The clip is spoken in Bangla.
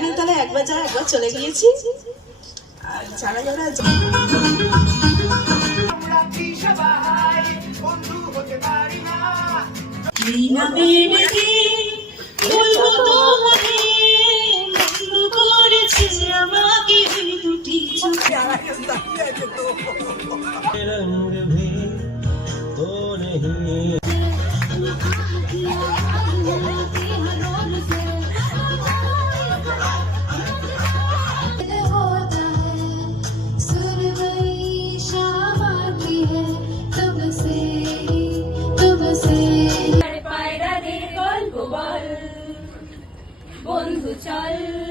মেলাঘাট তলায় একবার চলে গিয়েছি। আর যারা যারা বন্ধু চল